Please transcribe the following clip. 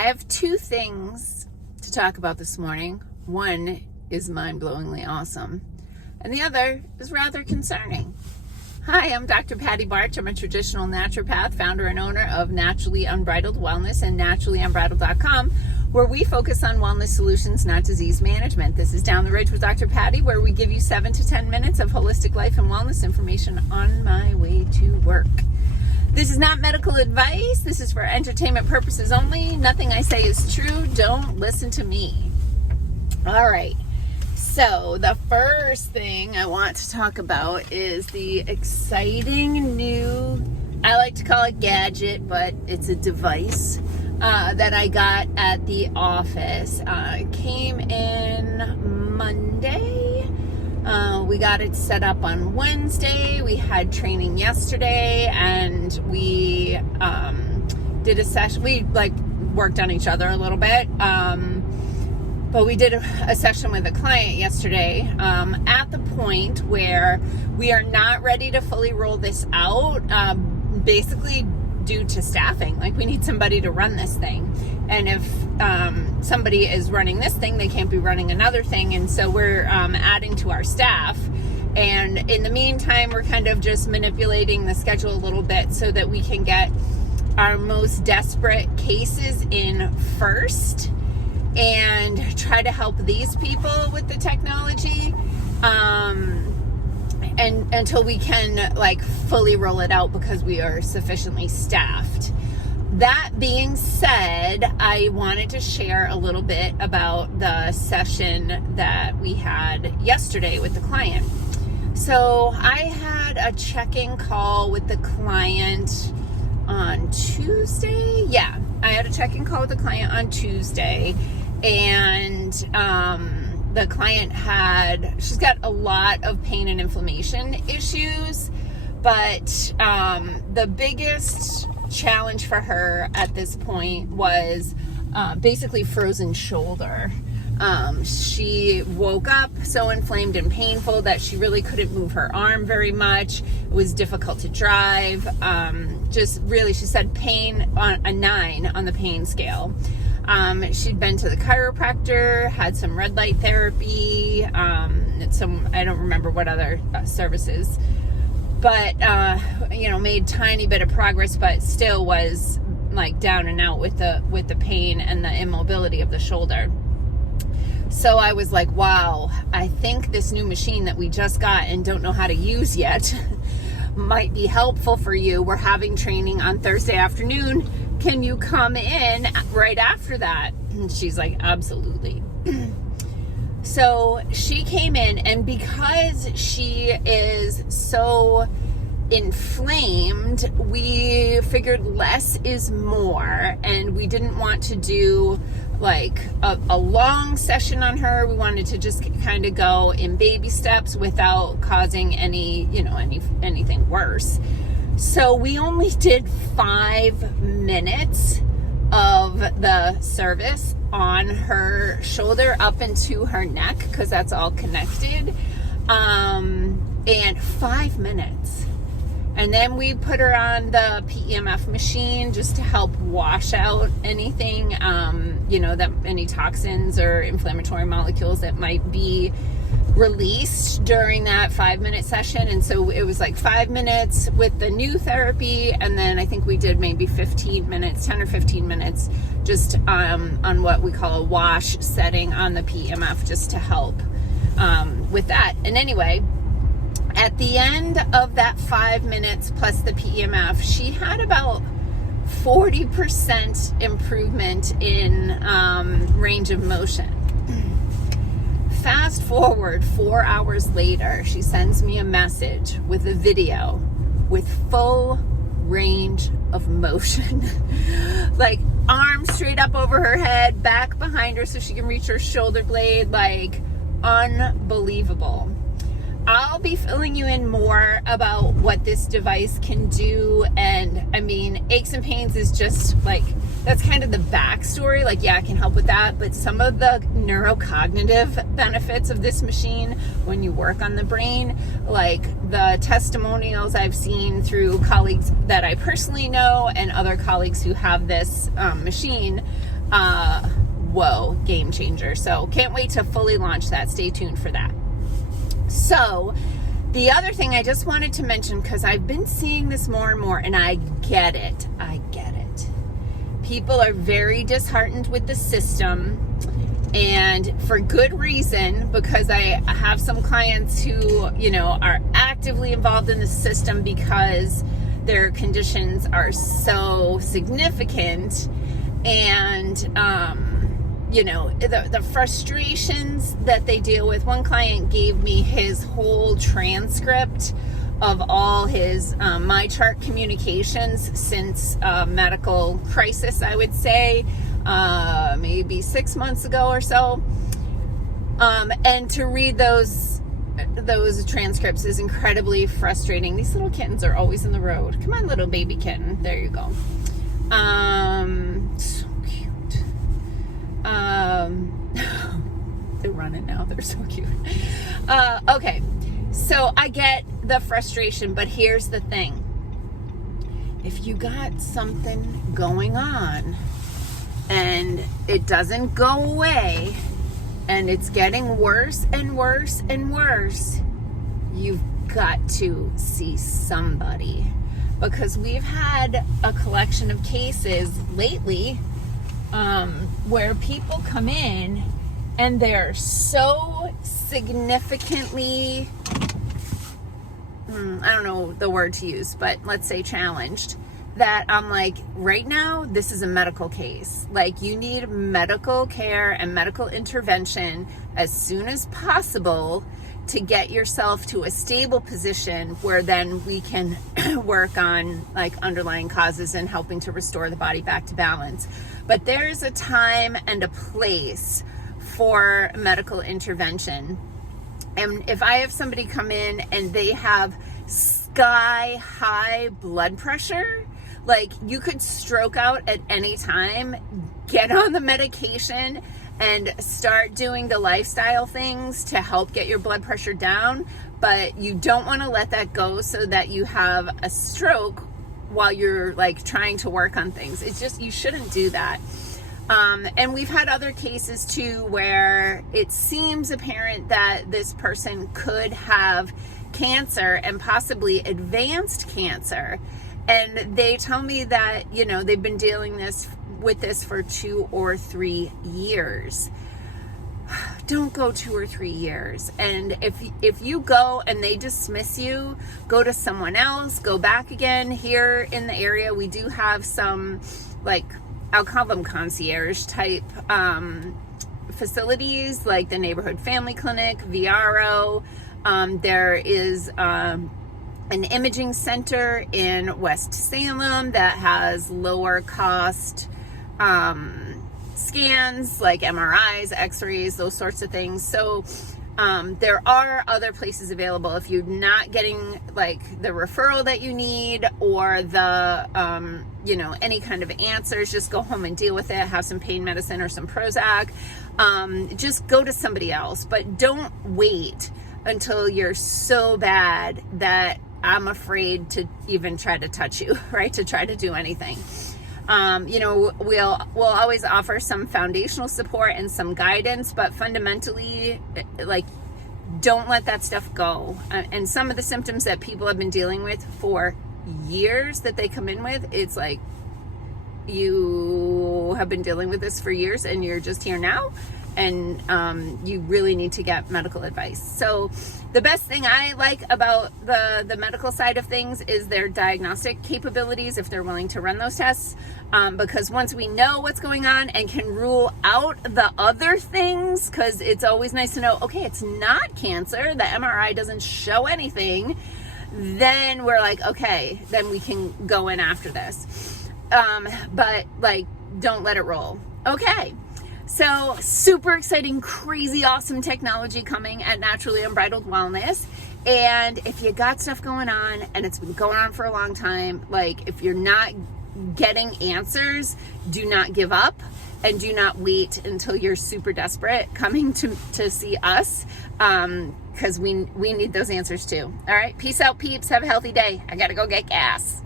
I have two things to talk about this morning. One is mind-blowingly awesome, and the other is rather concerning. Hi, I'm Dr. Patty Barch. I'm a traditional naturopath, founder and owner of Naturally Unbridled Wellness and naturallyunbridled.com, where we focus on wellness solutions, not disease management. This is Down the Ridge with Dr. Patty, where we give you 7 to 10 minutes of holistic life and wellness information on my way to work. This is not medical advice. This is for entertainment purposes only. Nothing I say is true. Don't listen to me. All right. So the first thing I want to talk about is the exciting new, I like to call it gadget, but it's a device that I got at the office. It came in Monday. We got it set up on Wednesday. We had training yesterday, and we did a session. We worked on each other a little bit. But we did a session with a client yesterday at the point where we are not ready to fully roll this out, basically due to staffing. Like, we need somebody to run this thing. And if somebody is running this thing, they can't be running another thing. And so we're adding to our staff. And in the meantime, we're kind of just manipulating the schedule a little bit so that we can get our most desperate cases in first and try to help these people with the technology and until we can fully roll it out, because we are sufficiently staffed. That being said, I wanted to share a little bit about the session that we had yesterday with the client. So I had a check-in call with the client on Tuesday. Yeah, I had a check-in call with the client on Tuesday. And the client she's got a lot of pain and inflammation issues, but the biggest challenge for her at this point was basically frozen shoulder. She woke up so inflamed and painful that she really couldn't move her arm very much. It was difficult to drive. Just really, she said pain on a 9 on the pain scale. She'd been to the chiropractor, had some red light therapy, I don't remember what other services, but, made tiny bit of progress, but still was down and out with the pain and the immobility of the shoulder. So I was like, wow, I think this new machine that we just got and don't know how to use yet might be helpful for you. We're having training on Thursday afternoon. Can you come in right after that? And she's like, absolutely. So she came in, and because she is so inflamed, we figured less is more, and we didn't want to do a long session on her. We wanted to just kind of go in baby steps without causing anything worse. So we only did 5 minutes of the service on her shoulder up into her neck, because that's all connected, and 5 minutes. And then we put her on the PEMF machine just to help wash out anything, that any toxins or inflammatory molecules that might be released during that 5-minute session. And so it was 5 minutes with the new therapy, and then I think we did maybe 10 or 15 minutes just on what we call a wash setting on the PEMF, just to help with that. And anyway, at the end of that 5 minutes plus the PEMF, she had about 40% improvement in range of motion. Fast forward 4 hours later, she sends me a message with a video with full range of motion. Arms straight up over her head, back behind her so she can reach her shoulder blade. Unbelievable. I'll be filling you in more about what this device can do. And aches and pains is just that's kind of the backstory. Yeah, I can help with that. But some of the neurocognitive benefits of this machine when you work on the brain, the testimonials I've seen through colleagues that I personally know and other colleagues who have this machine, whoa, game changer. So can't wait to fully launch that. Stay tuned for that. So the other thing I just wanted to mention, because I've been seeing this more and more, and I get it. People are very disheartened with the system, and for good reason, because I have some clients who, are actively involved in the system because their conditions are so significant, and the frustrations that they deal with. One client gave me his whole transcript of all his My Chart communications since medical crisis, I would say, maybe 6 months ago or so. And to read those transcripts is incredibly frustrating. These little kittens are always in the road. Come on, little baby kitten. There you go. So cute. They're running now. They're so cute. Okay. So I get the frustration, but here's the thing. If you got something going on and it doesn't go away and it's getting worse and worse and worse, you've got to see somebody. Because we've had a collection of cases lately where people come in and they're so significantly, I don't know the word to use, but let's say challenged, that I'm like, right now, this is a medical case. Like, you need medical care and medical intervention as soon as possible to get yourself to a stable position where then we can work on like underlying causes and helping to restore the body back to balance. But there's a time and a place for medical intervention. And if I have somebody come in and they have sky high blood pressure, like, you could stroke out at any time, get on the medication and start doing the lifestyle things to help get your blood pressure down. But you don't want to let that go so that you have a stroke while you're like trying to work on things. It's just, you shouldn't do that. And we've had other cases too where it seems apparent that this person could have cancer and possibly advanced cancer. And they tell me that, they've been dealing with this for 2 or 3 years. Don't go 2 or 3 years. And if you go and they dismiss you, go to someone else, go back again. Here in the area, we do have some, like, I'll call them concierge type facilities, like the Neighborhood Family Clinic, VRO. There is an imaging center in West Salem that has lower cost scans, like MRIs, x-rays, those sorts of things. So there are other places available. If you're not getting like the referral that you need or the any kind of answers, just go home and deal with it. Have some pain medicine or some Prozac. Just go to somebody else, but don't wait until you're so bad that I'm afraid to even try to touch you, right? To try to do anything. We'll always offer some foundational support and some guidance, but fundamentally, like, don't let that stuff go. And some of the symptoms that people have been dealing with for years that they come in with, it's like, you have been dealing with this for years and you're just here now, and you really need to get medical advice. So the best thing I like about the medical side of things is their diagnostic capabilities, if they're willing to run those tests, because once we know what's going on and can rule out the other things, because it's always nice to know, okay, it's not cancer, the MRI doesn't show anything, then we're like, okay, then we can go in after this. But like, don't let it roll. Okay. So super exciting, crazy, awesome technology coming at Naturally Unbridled Wellness. And if you got stuff going on and it's been going on for a long time, like, if you're not getting answers, do not give up and do not wait until you're super desperate coming to see us, because we need those answers too. All right. Peace out, peeps. Have a healthy day. I got to go get gas.